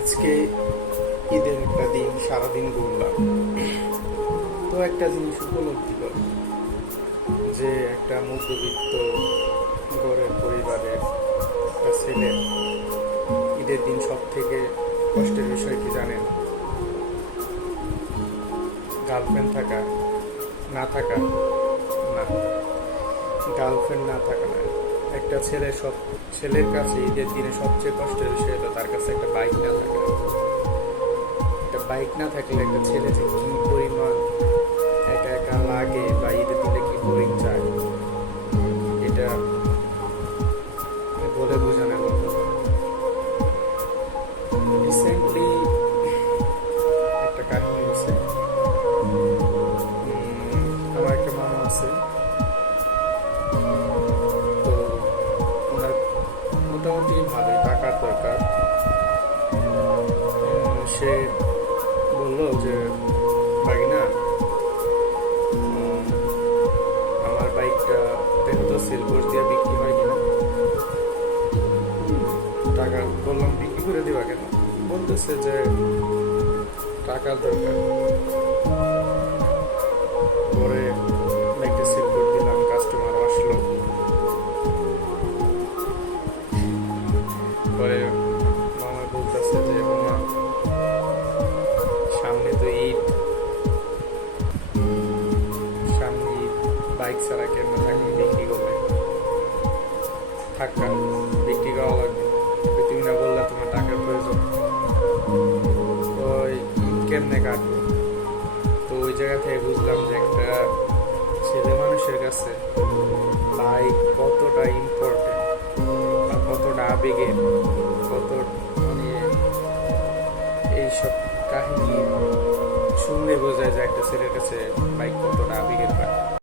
আজকে ঈদের একটা দিন, সারাদিন ঘুরলাম। তো একটা জিনিস উপলব্ধি করলাম যে একটা মধ্যবিত্ত ঘরের পরিবারের একটা ছেলে ঈদের দিন সব থেকে কষ্টের বিষয় কি জানেন? গার্লফ্রেন্ড থাকা না থাকা, না, গার্লফ্রেন্ড না থাকা না। একটা ছেলের কাছে ঈদের দিনে সবচেয়ে কষ্টের বিষয় হলো তার কাছে একটা বাইক না থাকা। একটা বাইক না থাকলে একটা ছেলে যে কি পরিমাণ একা একা লাগে বা ঈদের দিনে কি বোরিং চায়, এটা বলে বোঝানোর মতো। রিসেন্টলি একটা কাহিনী হয়েছে। আমার একটা মামা আছে, তো ওনার মোটামুটি ভালোই টাকার দরকার। সে বললো যে ভাগিনা, আমার বাইকটা দেখো তো সেলফোর্স দিয়ে বিক্রি হয় কিনা। টাকা বললাম বিক্রি করে দিবা কেন? বলতেছে যে টাকার দরকার। পরে বাইকটা সেল করে দিলাম, কাস্টমার আসলো। পরে মামা বলতেছে যে মামা, সামনে তো ঈদ, সামনে ঈদ, বাইক ছাড়া কেমন থাকবে? বিক্রি করবে, থাকা বিক্রি করা লাগবে। তুমি না বললা তোমার টাকার প্রয়োজন, তো ঈদ কেমনে কাটবে? তো ওই জায়গা থেকে বুঝলাম যে একটা ছেলে মানুষের কাছে বাইক কতটা ইম্পর্টেন্ট বা কতটা আবেগের, কত মানে এইসব কাহিনী শুনলে বোঝা যায় যে একটা ছেলের কাছে বাইক কতটা আবেগের ব্যাপার।